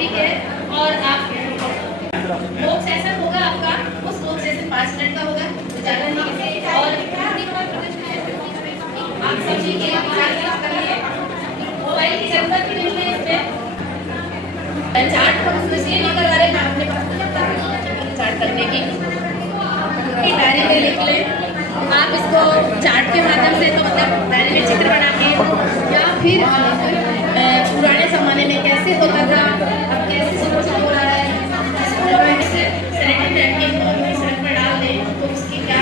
ठीक है। और आप वोक सेशन होगा आपका, उस वोक सेशन 5 मिनट का होगा, ज़्यादा नहीं। और आप सभी के विचार करिए, मोबाइल की जरूरत भी नहीं है इसमें। चार्ट पर उसमें ये नहीं करवा रहे ना, अपने पास चार्ट करने की डायरी में लिख लें। आप इसको चार्ट के माध्यम से तो मतलब डायरी में चित्र बना के, या फिर पुराने ज़माने में कैसे होता था, अब कैसे सब कुछ हो रहा है, स्कूलों में सैनिटरी नैपकिन को सड़क पर डाल दें तो उसकी क्या,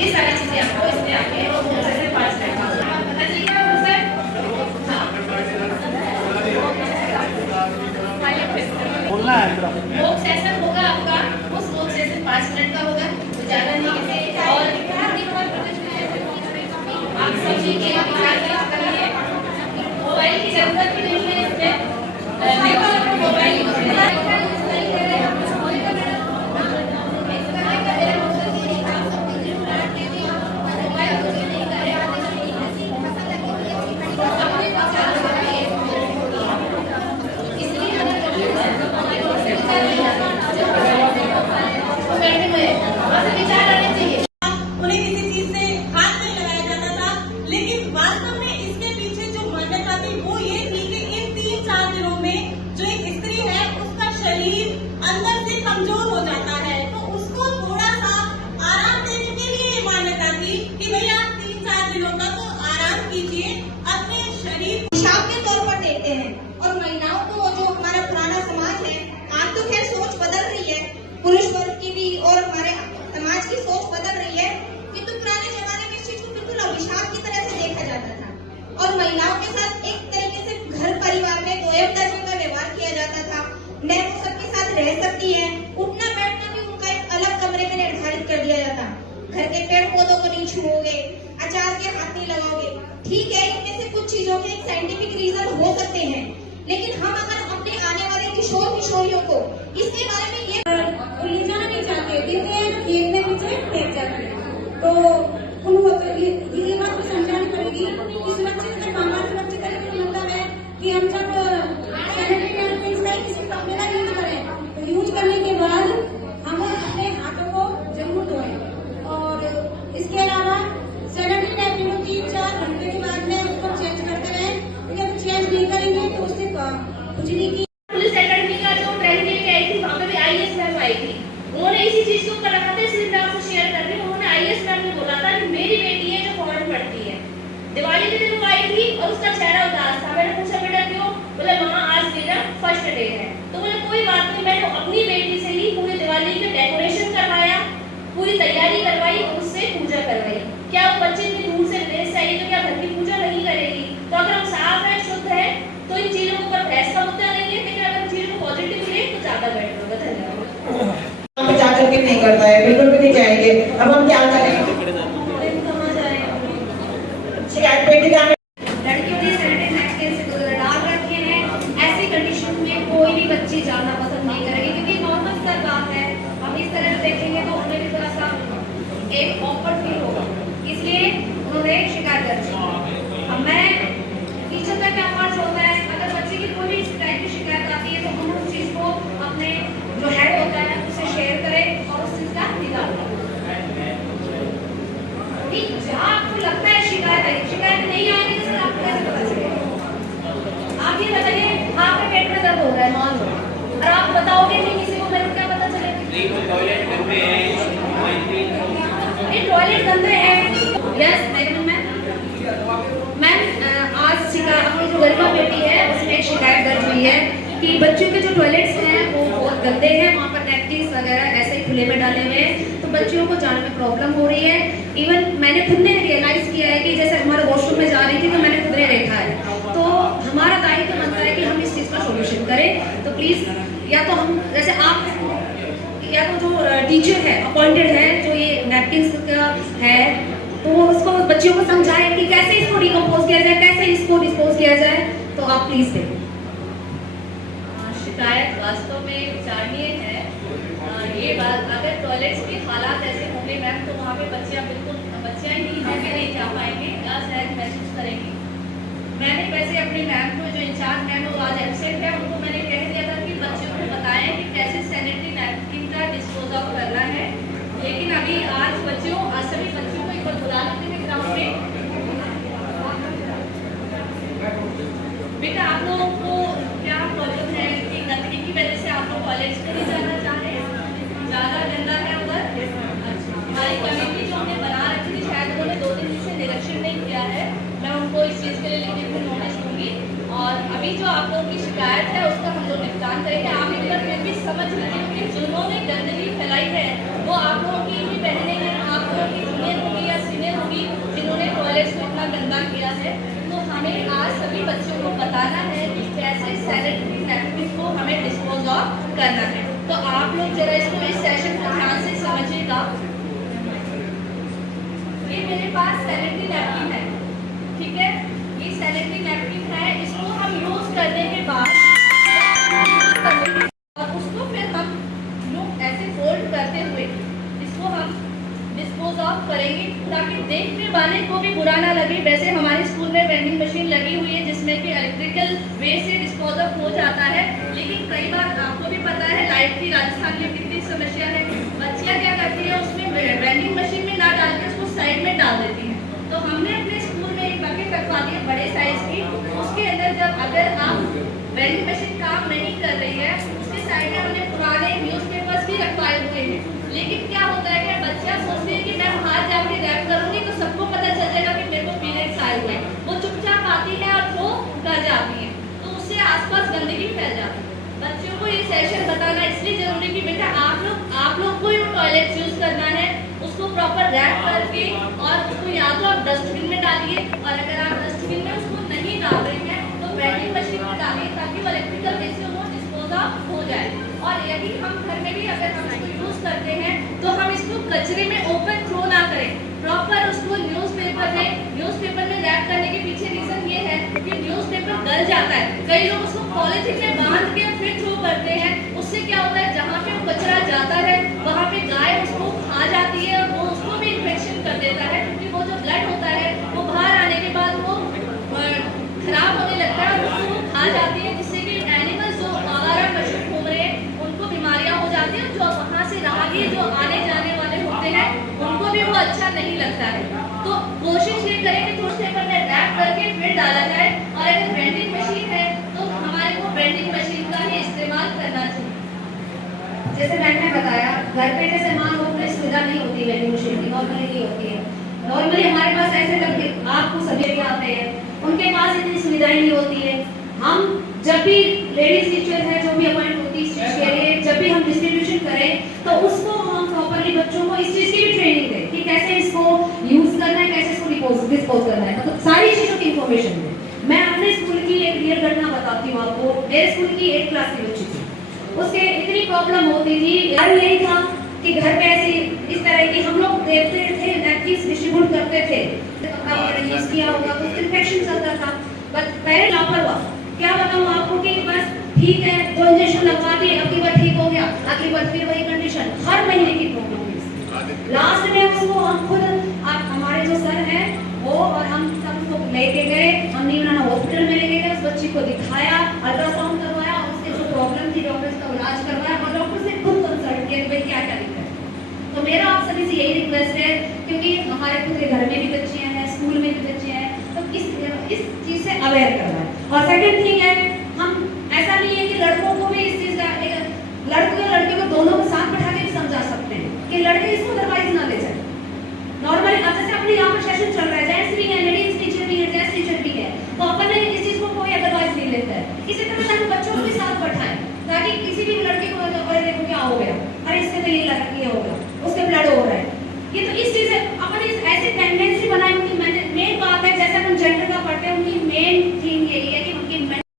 ये सारी चीज़ें आपको इसमें आके और वो कैसे पास करना पता चलेगा उनसे। बोलना है वोक सेशन होगा आपका, उस वोक सेशन 5 मिनट का होगा, ज़्यादा नहीं। और आप सभी के विचार करिए, मोबाइल की जरूरत भी नहीं है इसमें। मोबाइल अंदर से कमजोर हो जाता है, तो उसको थोड़ा सा आराम देने के लिए ये मान्यता थी कि भैया 3-4 दिनों का तो आराम कीजिए, अपने शरीर पेशाब के तौर पर देते हैं। और महिलाओं को जो हमारा पुराना समाज है, आज तो खैर सोच बदल रही है, पुरुष वर्ग की भी और हमारे समाज की सोच बदल रही है, किंतु पुराने जमाने में इस चीज को बिल्कुल अभिशाप की तरह से देखा जाता था और महिलाओं के साथ एक तरीके से घर परिवार में दोयम दर्जे का व्यवहार किया जाता था। मैं वो सबके साथ रह सकती है, उठना बैठना भी उनका एक अलग कमरे में निर्धारित कर दिया जाता। घर के पेड़ पौधों को नहीं छुओगे, अचार के हाथ नहीं लगाओगे। ठीक है, इनमें से कुछ चीजों के एक साइंटिफिक रीजन हो सकते हैं, लेकिन हम अगर अपने आने वाले किशोर किशोरियों को इसके बारे में ये जाना नहीं चाहते, देखते हैं खेत में पीछे फेंक जाते हैं, तो उनको ये बात भी समझानी पड़ेगी कि सुरक्षित तक हमारा सुरक्षित तरीके मतलब है कि हम जब सैनिटरी नैपकिन का किसी कपड़े का यूज करें, तो यूज करने के बाद हम अपने हाथों को जरूर धोएं। और इसके अलावा सैनिटरी नैपकिन को 3-4 घंटे के बाद में उसको चेंज करते रहें, क्योंकि अगर चेंज नहीं करेंगे तो उससे खुजली की। पुलिस एकेडमी का जो ट्रेनिंग लेके आई थी, वहाँ पे भी IAS मैम आई थी, उन्होंने इसी चीज के ऊपर रखा था, इसलिए मैं आपसे शेयर कर रही हूँ। उन्होंने IAS मैम ने बोला था कि मेरी बेटी है जो फॉरेन पढ़ती है, दिवाली के दिन वो आई थी और उसका चेहरा उदास था। मैंने पूछा बेटा क्यों? बोले मामा आज मेरा फर्स्ट डे है। तो बोले कोई बात नहीं, मैंने अपनी बेटी से ही पूरी दिवाली के डेकोरेशन करवाया, पूरी तैयारी करवाई, उससे पूजा करवाई। क्या वो बच्चे इतनी दूर से विदेश से आई तो क्या घर की पूजा नहीं करेगी? तो अगर हम साफ है, शुद्ध है, तो इन चीजों के ऊपर बहस का मुद्दा नहीं है, लेकिन अगर चीजों को पॉजिटिव ले तो ज्यादा बेटर होगा। धन्यवाद। जा करके नहीं करता है, बिल्कुल भी नहीं जाएंगे। अब हम क्या करें? लड़कियों ने सैनिटरी नैपकिन से डाल रखे हैं, ऐसी कंडीशन में कोई भी बच्ची जाना पसंद नहीं करेगी, क्योंकि नॉर्मल सा बात है। हम इस तरह से देखेंगे तो उन्हें भी थोड़ा सा एक ऑकवर्ड फील होगा, इसलिए उन्होंने शिकायत दर्ज की। अब मैं टीचर का क्या फर्ज होता है, अगर बच्चे की कोई भी इस टाइप की शिकायत आती है तो हम उस चीज को अपने जो हेड होता है उससे शेयर करें और उस चीज का निकाल करें। जहाँ आपको लगता है शिकायत नहीं आएगी, तो आपको कैसे पता चलेगा? आप ये बताइए, आपके पेट में दर्द हो रहा है मान लो, और आप बताओगे नहीं किसी को, मेरे को क्या पता चलेगा? टॉयलेट गंदे हैं। यस मैम, आज अपनी जो गरिमा बेटी है उसमें एक शिकायत दर्ज हुई है कि बच्चों के जो टॉयलेट्स हैं वो बहुत गंदे हैं, वहाँ पर नैपकिन्स वगैरह ऐसे ही खुले में डाले हुए हैं, तो बच्चियों को जाने में प्रॉब्लम हो रही है। इवन मैंने खुद ने रियलाइज किया है कि जैसे हमारे वॉशरूम में जा रही थी तो मैंने खुद ने देखा है, तो हमारा दायित्व बनता है कि हम इस चीज़ का सोल्यूशन करें। तो प्लीज़ या तो हम जैसे आप या तो जो टीचर है अपॉइंटेड है जो ये नैपकिन्स का है, तो वो उसको बच्चियों को समझाए कि कैसे इसको डिकम्पोज किया जाए, कैसे इसको डिस्पोज किया जाए। तो आप प्लीज़ दें। शिकायत वास्तव में विचारणीय है। ये बात अगर टॉयलेट्स के हालात ऐसे होंगे मैम, तो वहाँ पे बच्चियाँ ही नहीं जा पाएंगे, असहज महसूस करेंगी। मैंने वैसे अपने मैम को जो इंचार्ज मैम वो आज एब्सेंट है, उनको मैंने कह दिया था कि बच्चे टॉयलेट्स में नहीं जाना चाह रहे, ज़्यादा गंदा है उधर। हमारी कमेटी जो हमने बना रखी थी, शायद उन्होंने 2 दिन से निरीक्षण नहीं किया है। मैं उनको इस चीज़ के लिए लिखित में नोटिस दूंगी, और अभी जो आप लोगों की शिकायत है उसका हम लोग निपटान करेंगे। आप एक बार फिर भी समझ लीजिए कि जिन्होंने गंदगी फैलाई है वो आप लोगों की ही बहनें हैं, आप लोगों की जूनियर होगी या सीनियर होगी जिन्होंने टॉयलेट्स को इतना गंदा किया है। तो हमें आज सभी बच्चों को बताना है कि कैसे सैनिटरी नैपकिन को हमें डिस्पोज ऑफ करना है। तो आप लोग जरा इसको इस सेशन को ध्यान से समझिएगा। ये मेरे पास सैनिटरी नैपकिन है, ठीक है, ये सैनिटरी नैपकिन है। इसको हम यूज करने के बाद और उसको फिर हम लोग ऐसे फोल्ड करते हुए इसको हम डिस्पोज ऑफ करेंगे, ताकि देखने वाले को भी बुरा ना लगे। वैसे हमारे स्कूल में वेंडिंग मशीन लगी हुई है जिसमें कि इलेक्ट्रिकल वे से डिस्पोज ऑफ हो जाता है, लेकिन कई बार आपको भी पता है लाइट की राजस्थान में कितनी समस्या है। बच्चियाँ क्या करती है, उसमें वेंडिंग मशीन में ना डाल के उसको साइड में डाल देती है। तो हमने अपने स्कूल में एक बकेट रखवा दी है बड़े साइज की, उसके अंदर जब अगर आप वेंडिंग मशीन काम नहीं कर रही है, उसके साइड में हमने पुराने न्यूज़पेपर्स भी रखवाए हुए हैं। लेकिन क्या होता है कि बच्चियाँ सोचती है कि मैं बाहर जाके रैप करूंगी तो सबको पता चल जाएगा कि मेरे को पीरियड्स आए हुए हैं। वो चुपचाप आती है और वो कर जाती है, तो उससे आसपास गंदगी फैल जाती है। बच्चों को ये सेशन बताना इसलिए जरूरी कि बेटा आप लोग को ही टॉयलेट यूज करना है, उसको प्रॉपर रैप करके, और उसको या तो आप डस्टबिन में डालिए, और अगर आप डस्टबिन में उसको नहीं डाल रहे हैं तो वेंडिंग मशीन में डालिए, ताकि वो इलेक्ट्रिकल वे से वो डिस्पोज ऑफ हो जाए। और यदि हम घर में भी अगर हम इसको यूज करते हैं तो हम इसको कचरे में ओपन थ्रो ना करें, प्रॉपर उसको न्यूज़पेपर में रैप करने के पीछे रीजन ये है कि न्यूज़पेपर गल जाता है। कई लोग उसको पॉलिथीन में बांध के फिर थ्रो करते हैं, उससे क्या होता है जहाँ पे कचरा जाता है वहाँ पे गाय उसको खा जाती है और वो उसको भी इन्फेक्शन कर देता है, क्योंकि वो जो ब्लड होता है वो बाहर आने के बाद वो खराब होने लगता है और उसको वो खा जाती है, जिससे कि एनिमल्स जो आवारा पशु घूम रहे हैं उनको बीमारियां हो जाती हैं। जो वहाँ से राहगीर जो आने जाने वाले होते हैं उनको भी वो अच्छा नहीं लगता है। तो कोशिश ये करें कि थोड़े पेपर में रैप करके फिर डाला जाए, और अगर वेंडिंग मशीन है तो हमारे को वेंडिंग मशीन का ही इस्तेमाल करना चाहिए। जैसे मैंने बताया, घर पे जैसे मान लो कोई सुविधा नहीं होती वेंडिंग मशीन की, नॉर्मली नहीं होती है। नॉर्मली हमारे पास ऐसे लड़के आपको सभी भी आते हैं, उनके पास इतनी सुविधाएं नहीं होती है। हम जब भी लेडीज टीचर है जो भी अपॉइंट होती है इस चीज के लिए, जब भी हम डिस्ट्रीब्यूशन करें तो उसको हम प्रॉपरली बच्चों को इस चीज की भी ट्रेनिंग दें कि कैसे इसको यूज करना है, कैसे इसको डिस्पोज करना है, मतलब सारी चीजों की इंफॉर्मेशन दें। मैं अपने स्कूल की एक रियल घटना बताती हूँ आपको। मेरे स्कूल की 8th क्लास की बच्ची थी, उसके इतनी प्रॉब्लम होती थी, यार यही था कि घर पे ऐसी इस तरह की हम लोग देते थे, नैपकिन डिस्ट्रीब्यूट करते थे, यूज किया होगा तो इन्फेक्शन चलता था, बट पेरेंट लापरवाह। क्या बताऊँ आपको कि बस ठीक है 2 इंजेक्शन लगवा दिए, अगली बार ठीक हो गया, अगली बार फिर वही कंडीशन, हर महीने की प्रॉब्लम हुई। लास्ट में उसको हम खुद हमारे जो सर हैं वो और हम सब उसको लेके गए, हमने उन्होंने हॉस्पिटल में लेके गए, उस बच्ची को दिखाया, अल्ट्रासाउंड करवाया, और उसके जो प्रॉब्लम थी डॉक्टर का इलाज करवाया, और डॉक्टर से खुद कंसल्ट किया कि भाई क्या क्या दिक्कत है। तो मेरा आप सभी से यही रिक्वेस्ट है, क्योंकि हमारे पूरे घर में भी बच्चियाँ हैं, स्कूल में भी बच्चियाँ हैं, तो इस चीज से अवेयर करना है। और सेकंड थिंग है, हम ऐसा नहीं है कि लड़कों को भी इस चीज का, लड़कों और लड़के को दोनों को साथ बैठा के भी समझा सकते हैं कि लड़के इसको अदरवाइज ना ले जाए। नॉर्मली अब जैसे अपने यहाँ पर सेशन चल रहा है, जेंट्स भी है, लेडीज टीचर भी है, जेंट्स टीचर भी है, तो अपन ने इस चीज को कोई अदरवाइज नहीं लेता है। इसी तरह हम बच्चों को भी साथ बैठाएं, ताकि किसी भी लड़के को अरे देखो क्या हो गया, अरे इससे तो ये हो गया, उसके ब्लड हो रहा है,